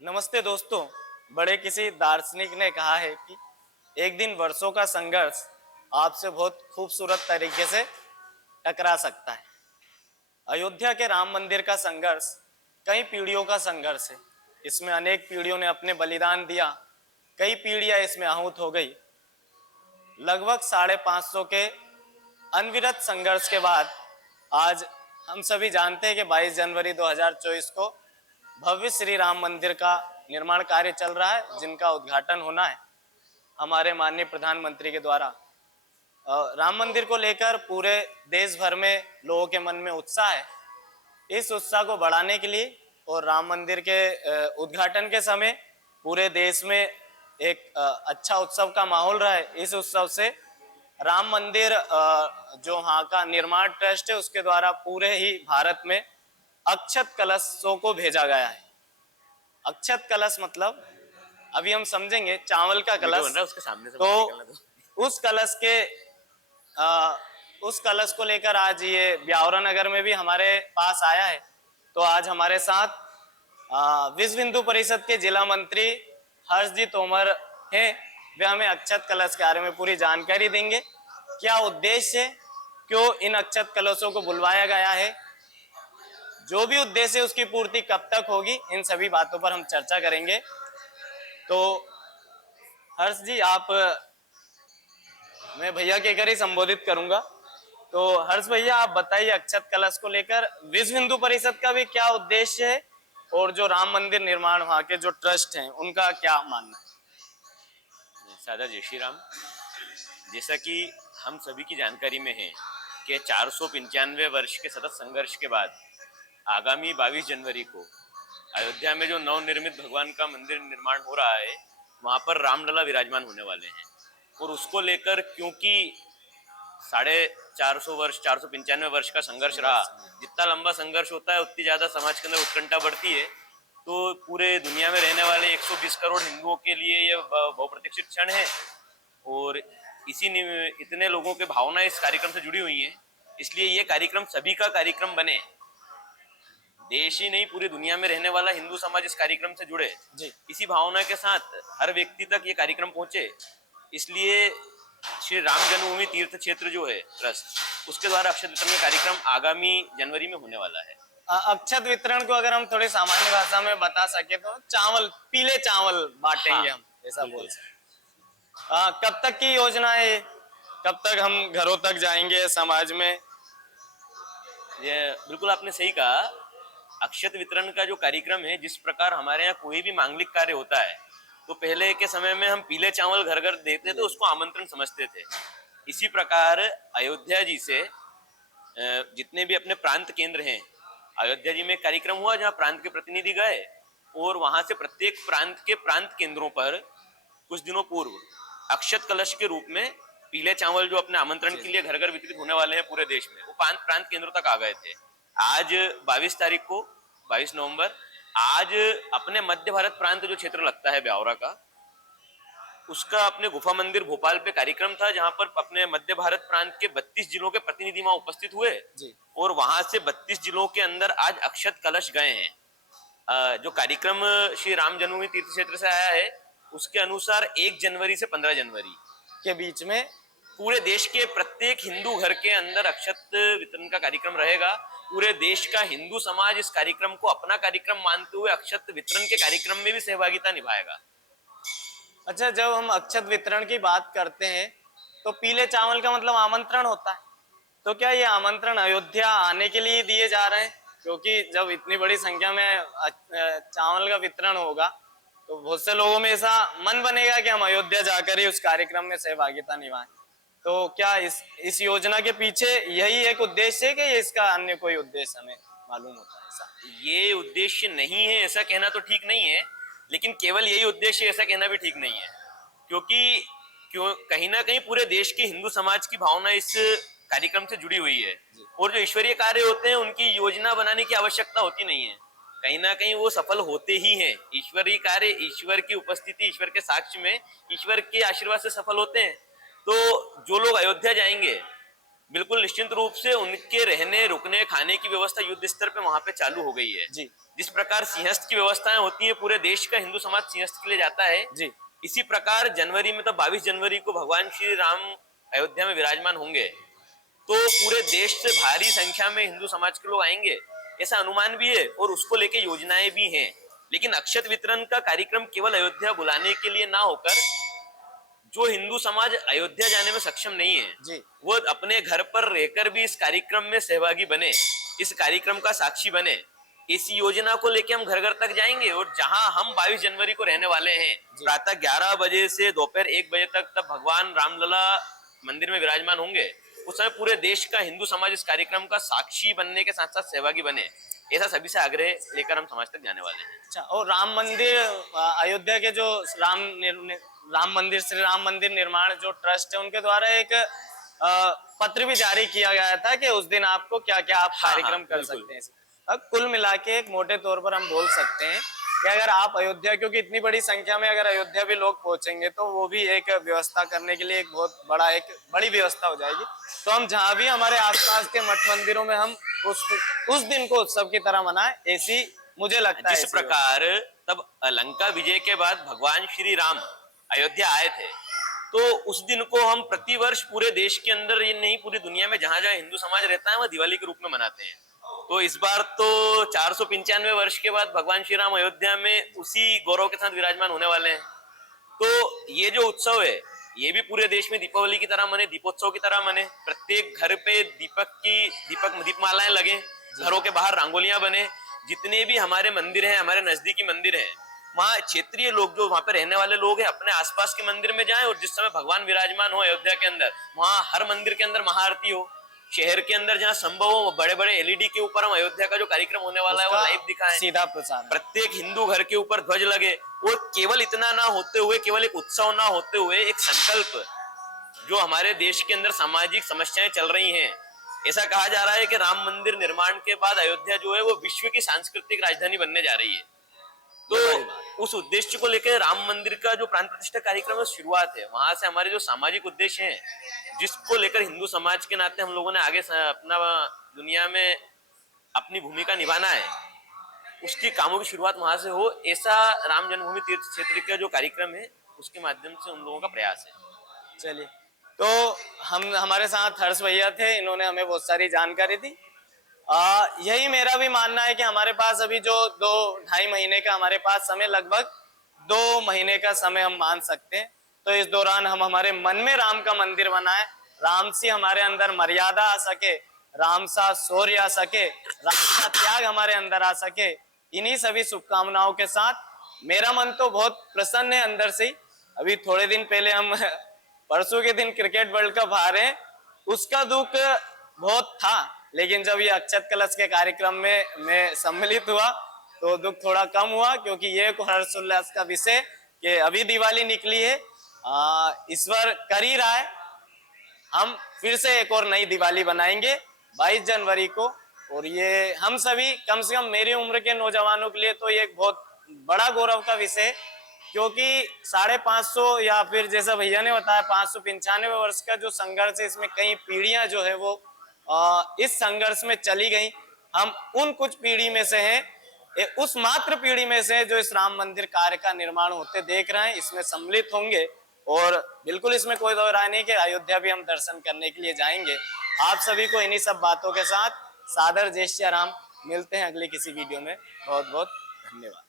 नमस्ते दोस्तों। बड़े किसी दार्शनिक ने कहा है कि एक दिन वर्षों का संघर्ष आपसे बहुत खूबसूरत तरीके से टकरा सकता है। अयोध्या के राम मंदिर का संघर्ष कई पीढ़ियों का संघर्ष है। इसमें अनेक पीढ़ियों ने अपने बलिदान दिया, कई पीढ़ियां इसमें आहूत हो गई। लगभग 550 के अनविरत संघर्ष के बाद आज हम सभी जानते हैं कि 22 जनवरी 2024 को भव्य श्री राम मंदिर का निर्माण कार्य चल रहा है, जिनका उद्घाटन होना है हमारे माननीय प्रधानमंत्री के द्वारा। राम मंदिर को लेकर पूरे देश भर में लोगों के मन में उत्साह है। इस उत्साह को बढ़ाने के लिए और राम मंदिर के उद्घाटन के समय पूरे देश में एक अच्छा उत्सव का माहौल रहा है। इस उत्सव से राम मंदिर जो वहाँ का निर्माण ट्रस्ट है उसके द्वारा पूरे ही भारत में अक्षत कलशों को भेजा गया है। अक्षत कलश मतलब अभी हम समझेंगे चावल का कलश। उसके सामने से तो उस कलश के आ, उस कलश को लेकर आज ये ब्यावरा नगर में भी हमारे पास आया है। तो आज हमारे साथ विश्व हिंदू परिषद के जिला मंत्री हर्ष जी तोमर हैं। वे हमें अक्षत कलश के बारे में पूरी जानकारी देंगे। क्या उद्देश्य है, क्यों इन अक्षत कलशों को बुलवाया गया है, जो भी उद्देश्य है उसकी पूर्ति कब तक होगी, इन सभी बातों पर हम चर्चा करेंगे। तो हर्ष जी, आप मैं भैया कहकर ही संबोधित करूंगा। तो हर्ष भैया, आप बताइए अक्षत कलश को लेकर विश्व हिंदू परिषद का भी क्या उद्देश्य है और जो राम मंदिर निर्माण वहां के जो ट्रस्ट हैं उनका क्या मानना है। सादा जय श्री राम। जैसा कि हम सभी की जानकारी में है कि 495 वर्ष के सतत संघर्ष के बाद आगामी 22 जनवरी को अयोध्या में जो नवनिर्मित भगवान का मंदिर निर्माण हो रहा है, वहां पर रामलला विराजमान होने वाले हैं। और उसको लेकर क्योंकि 450 वर्ष 495 वर्ष का संघर्ष रहा, जितना लंबा संघर्ष होता है उतनी ज्यादा समाज के अंदर उत्कंठा बढ़ती है। तो पूरे दुनिया में रहने वाले 120 करोड़ हिंदुओं के लिए यह बहुप्रतीक्षित क्षण है और इतने लोगों के भावना इस कार्यक्रम से जुड़ी हुई हैं। इसलिए ये कार्यक्रम सभी का कार्यक्रम बने, देश ही नहीं पूरी दुनिया में रहने वाला हिंदू समाज इस कार्यक्रम से जुड़े जी। इसी भावना के साथ हर व्यक्ति तक ये कार्यक्रम पहुंचे। इसलिए श्री राम जन्मभूमि तीर्थ क्षेत्र जो है ट्रस्ट, उसके द्वारा अक्षत वितरण का कार्यक्रम आगामी जनवरी में होने वाला है। अक्षत वितरण को अगर हम थोड़ी सामान्य भाषा में बता सके तो चावल, पीले चावल बांटेंगे। हाँ, हम ऐसा बोल सकते। कब तक की योजना है, कब तक हम घरों तक जाएंगे समाज में। ये बिल्कुल आपने सही कहा। अक्षत वितरण का जो कार्यक्रम है, जिस प्रकार हमारे यहाँ कोई भी मांगलिक कार्य होता है तो पहले के समय में हम पीले चावल घर घर देते थे, उसको आमंत्रण समझते थे। इसी प्रकार अयोध्या जी से जितने भी अपने प्रांत केंद्र हैं, अयोध्या जी में कार्यक्रम हुआ जहाँ प्रांत के प्रतिनिधि गए और वहां से प्रत्येक प्रांत के प्रांत केंद्रों पर कुछ दिनों पूर्व अक्षत कलश के रूप में पीले चावल जो अपने आमंत्रण के लिए घर घर वितरित होने वाले हैं पूरे देश में, वो प्रांत केंद्रों तक आ गए थे। आज 22 तारीख को, 22 नवंबर, आज अपने मध्य भारत प्रांत जो क्षेत्र लगता है ब्यावरा का, उसका अपने गुफा मंदिर भोपाल पे कार्यक्रम था, जहां पर अपने मध्य भारत प्रांत के 32 जिलों के प्रतिनिधि वहां उपस्थित हुए जी। और वहां से 32 जिलों के अंदर आज अक्षत कलश गए हैं। जो कार्यक्रम श्री राम जन्मभूमि तीर्थ क्षेत्र से आया है उसके अनुसार 1 जनवरी से 15 जनवरी के बीच में पूरे देश के प्रत्येक हिंदू घर के अंदर अक्षत वितरण का कार्यक्रम रहेगा। पूरे देश का हिंदू समाज इस कार्यक्रम को अपना कार्यक्रम मानते हुए अक्षत वितरण के कार्यक्रम में भी सहभागिता निभाएगा। अच्छा, जब हम अक्षत वितरण की बात करते हैं तो पीले चावल का मतलब आमंत्रण होता है। तो क्या ये आमंत्रण अयोध्या आने के लिए दिए जा रहे हैं? क्योंकि जब इतनी बड़ी संख्या में चावल का वितरण होगा तो बहुत से लोगों में ऐसा मन बनेगा कि हम अयोध्या जाकर ही उस कार्यक्रम में सहभागिता निभाएं। तो क्या इस योजना के पीछे यही एक उद्देश्य है कि इसका अन्य कोई उद्देश्य हमें मालूम होता है? ऐसा ये उद्देश्य नहीं है ऐसा कहना तो ठीक नहीं है, लेकिन केवल यही उद्देश्य ऐसा कहना भी ठीक नहीं है, क्योंकि कहीं ना कहीं पूरे देश के हिंदू समाज की भावना इस कार्यक्रम से जुड़ी हुई है और जो ईश्वरीय कार्य होते हैं उनकी योजना बनाने की आवश्यकता होती नहीं है, कहीं ना कहीं वो सफल होते ही हैं। ईश्वरीय कार्य ईश्वर की उपस्थिति, ईश्वर के साक्ष्य में, ईश्वर के आशीर्वाद से सफल होते हैं। तो जो लोग अयोध्या जाएंगे बिल्कुल निश्चिंत रूप से उनके रहने रुकने खाने की व्यवस्था युद्ध स्तर पे वहां पे चालू हो गई है। जी। जिस प्रकार सिंहस्थ की व्यवस्थाएं होती है, पूरे देश का हिंदू समाज सिंहस्थ के लिए जाता है, जी इसी प्रकार जनवरी में, तो 22 जनवरी को भगवान श्री राम अयोध्या में विराजमान होंगे, तो पूरे देश से भारी संख्या में हिंदू समाज के लोग आएंगे, ऐसा अनुमान भी है और उसको लेके योजनाएं भी हैं। लेकिन अक्षत वितरण का कार्यक्रम केवल अयोध्या बुलाने के लिए ना होकर, जो हिंदू समाज अयोध्या जाने में सक्षम नहीं है, जी वो अपने घर पर रहकर भी इस कार्यक्रम में सहभागी बने, इस कार्यक्रम का साक्षी बने। इस योजना को लेके हम घर घर तक जाएंगे और जहां हम 22 जनवरी को रहने वाले हैं, जी प्रातः 11 बजे से दोपहर 1 बजे तक, तब भगवान रामलला मंदिर में विराजमान होंगे। उस समय पूरे देश का हिंदू समाज इस कार्यक्रम का साक्षी बनने के साथ साथ सहभागी बने, ऐसा सभी से आग्रह लेकर हम समाज तक जाने वाले हैं। अच्छा। और राम मंदिर अयोध्या के जो राम मंदिर, श्री राम मंदिर निर्माण जो ट्रस्ट है, उनके द्वारा एक पत्र भी जारी किया गया था कि उस दिन आपको क्या क्या आप हाँ, कार्यक्रम कर बिल्कुल। सकते हैं। अब कुल मिला के एक मोटे तौर पर हम बोल सकते हैं कि अगर आप अयोध्या, क्योंकि इतनी बड़ी संख्या में अगर अयोध्या भी लोग पहुंचेंगे तो वो भी एक व्यवस्था करने के लिए एक बहुत बड़ी व्यवस्था हो जाएगी। तो हम जहां भी हमारे आसपास के मठ मंदिरों में हम उस दिन को उत्सव की तरह मनाएं, ऐसी मुझे लगता है। जिस प्रकार तब लंका विजय के बाद भगवान श्री राम अयोध्या आए थे, तो उस दिन को हम प्रतिवर्ष पूरे देश के अंदर, ये नहीं पूरी दुनिया में जहां जहां हिंदू समाज रहता है, वह दिवाली के रूप में मनाते हैं। तो इस बार तो 495 वर्ष के बाद भगवान श्री राम अयोध्या में उसी गौरव के साथ विराजमान होने वाले हैं। तो ये जो उत्सव है, ये भी पूरे देश में दीपावली की तरह मने, दीपोत्सव की तरह मने। प्रत्येक घर पे दीपमालाएं लगे, घरों के बाहर रंगोलियां बने। जितने भी हमारे मंदिर हैं, हमारे नजदीकी मंदिर हैं, वहाँ क्षेत्रीय लोग, जो वहाँ पे रहने वाले लोग हैं, अपने आसपास के मंदिर में जाएं और जिस समय भगवान विराजमान हो अयोध्या के अंदर, वहाँ हर मंदिर के अंदर महाआरती हो। शहर के अंदर जहाँ संभव हो, बड़े बड़े एलईडी के ऊपर हम अयोध्या का जो कार्यक्रम होने वाला है वो लाइव दिखाएं, सीधा प्रसार। प्रत्येक हिंदू घर के ऊपर ध्वज लगे। और केवल इतना ना होते हुए, केवल एक उत्सव ना होते हुए, एक संकल्प, जो हमारे देश के अंदर सामाजिक समस्याएं चल रही हैं, ऐसा कहा जा रहा है कि राम मंदिर निर्माण के बाद अयोध्या जो है वो विश्व की सांस्कृतिक राजधानी बनने जा रही है। तो उस उद्देश्य को लेकर राम मंदिर का जो प्राण प्रतिष्ठा कार्यक्रम है शुरुआत है, वहां से हमारे जो सामाजिक उद्देश्य हैं, जिसको लेकर हिंदू समाज के नाते हम लोगों ने आगे अपना दुनिया में अपनी भूमिका निभाना है, उसकी कामों की शुरुआत वहां से हो, ऐसा राम जन्मभूमि तीर्थ क्षेत्र का जो कार्यक्रम है उसके माध्यम से उन लोगों का प्रयास है। चलिए, तो हम हमारे साथ हर्ष भैया थे, इन्होंने हमें बहुत सारी जानकारी दी। यही मेरा भी मानना है कि हमारे पास अभी जो 2-2.5 महीने का हमारे पास समय, लगभग 2 महीने का समय हम मान सकते हैं। तो इस दौरान हम हमारे मन में राम का मंदिर बनाए, राम सी हमारे अंदर मर्यादा आ सके, राम सा शौर्य आ सके, राम का त्याग हमारे अंदर आ सके। इन्हीं सभी शुभकामनाओं के साथ मेरा मन तो बहुत प्रसन्न है अंदर से ही। अभी थोड़े दिन पहले हम परसों के दिन क्रिकेट वर्ल्ड कप हारे, उसका दुख बहुत था, लेकिन जब ये अक्षत कलश के कार्यक्रम में मैं सम्मिलित हुआ तो दुख थोड़ा कम हुआ, क्योंकि ये हर्षोल्लास का विषय कि अभी दिवाली निकली है, ईश्वर कर ही रहा है, हम फिर से एक और नई दिवाली बनाएंगे 22 जनवरी को। और ये हम सभी, कम से कम मेरी उम्र के नौजवानों के लिए तो ये एक बहुत बड़ा गौरव का विषय है, क्योंकि 550 या फिर जैसा भैया ने बताया 595 वर्ष का जो संघर्ष है, इसमें कई पीढ़ियां जो है वो इस संघर्ष में चली गई। हम उन कुछ पीढ़ी में से हैं, उस मात्र पीढ़ी में से जो इस राम मंदिर कार्य का निर्माण होते देख रहे हैं, इसमें सम्मिलित होंगे। और बिल्कुल इसमें कोई दो राय नहीं कि अयोध्या भी हम दर्शन करने के लिए जाएंगे। आप सभी को इन्हीं सब बातों के साथ सादर जय श्री राम। मिलते हैं अगले किसी वीडियो में। बहुत बहुत धन्यवाद।